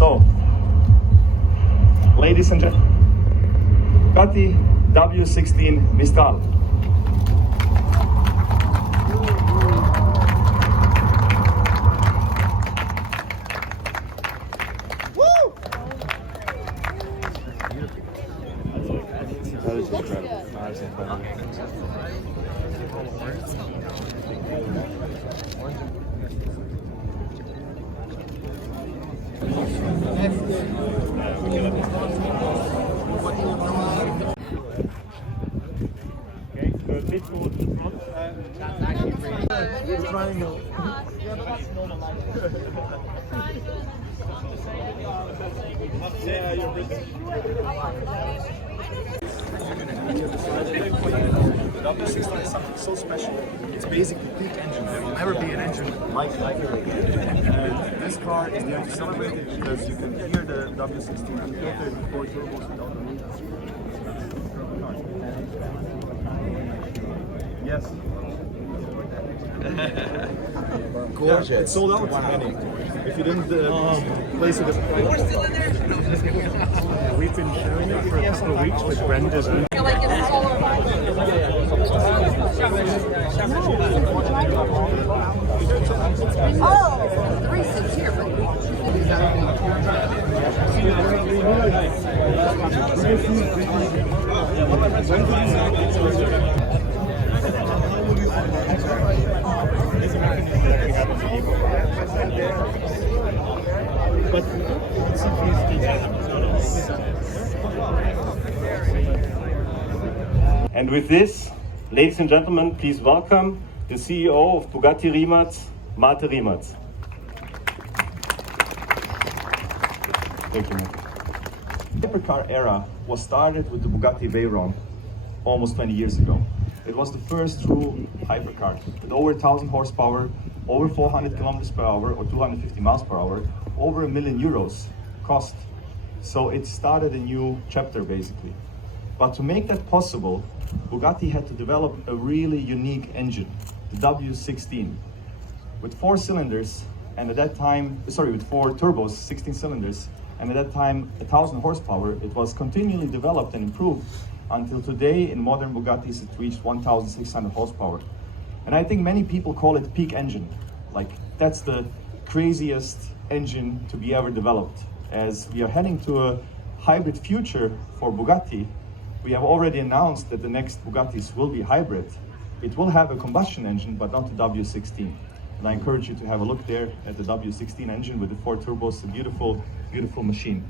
So, ladies and gentlemen, Bugatti W16 Mistral. Woo! That is incredible. That is incredible. Okay, so bit forward to the front. Triangle. Yeah, you're British. The W16 is something so special. It's basically peak engine. There will never be an engine like it again. And this car is there to celebrate it because you can hear the W16 filter before turbos without the roof. Yes. Gorgeous. Yeah, it's sold out. If you didn't place it at we've been showing it for a couple of weeks with Brenda's. Oh, 3 6 here. And with this, ladies and gentlemen, please welcome the CEO of Bugatti Rimac, Monterey Car. Thank you, man. The hypercar era was started with the Bugatti Veyron almost 20 years ago. It was the first true hypercar with over 1,000 horsepower, over 400 kilometers per hour or 250 miles per hour, over €1 million cost. So it started a new chapter basically. But to make that possible, Bugatti had to develop a really unique engine, the W16, with 4 cylinders, and at that time, with 4 turbos, 16 cylinders, and at that time 1,000 horsepower. It was continually developed and improved until today in modern Bugattis it reached 1,600 horsepower. And I think many people call it peak engine. Like that's the craziest engine to be ever developed. As we are heading to a hybrid future for Bugatti, we have already announced that the next Bugattis will be hybrid. It will have a combustion engine, but not the W16. And I encourage you to have a look there at the W16 engine with the 4 turbos, a beautiful, beautiful machine.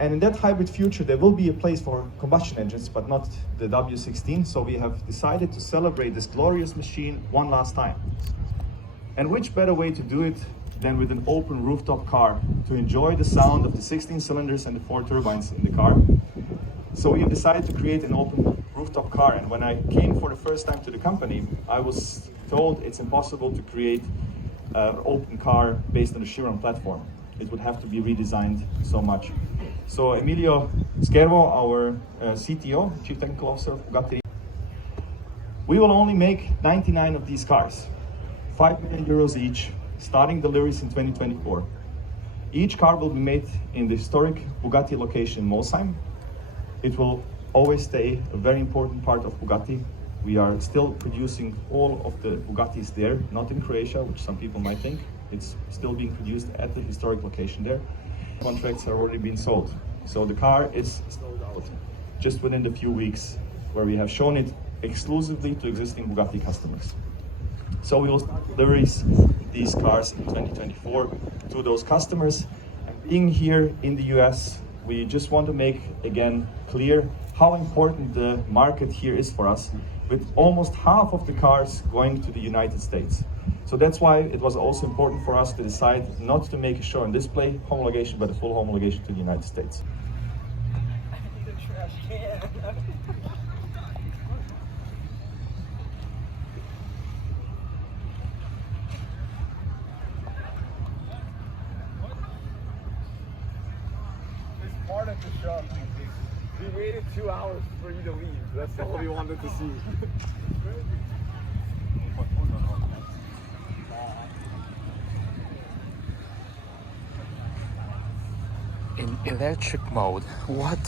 And in that hybrid future, there will be a place for combustion engines, but not the W16. So we have decided to celebrate this glorious machine one last time. And which better way to do it than with an open rooftop car to enjoy the sound of the 16 cylinders and the 4 turbines in the car. So we have decided to create an open rooftop car. And when I came for the first time to the company, I was told it's impossible to create an open car based on the Chiron platform. It would have to be redesigned so much. So Emilio Schervo, our CTO, Chief Technical Officer of Bugatti, we will only make 99 of these cars, €5 million each, starting deliveries in 2024. Each car will be made in the historic Bugatti location in Molsheim. It will always stay a very important part of Bugatti. We are still producing all of the Bugattis there, not in Croatia, which some people might think. It's still being produced at the historic location there. Contracts are already being sold. So the car is sold out just within the few weeks where we have shown it exclusively to existing Bugatti customers. So we will start deliveries of these cars in 2024 to those customers. And being here in the US, we just want to make again clear how important the market here is for us, with almost half of the cars going to the United States. So that's why it was also important for us to decide not to make a show and display homologation, but a full homologation to the United States. I need a trash can. It's part of the show. We waited 2 hours for you to leave. That's all we wanted to see. in electric mode. What?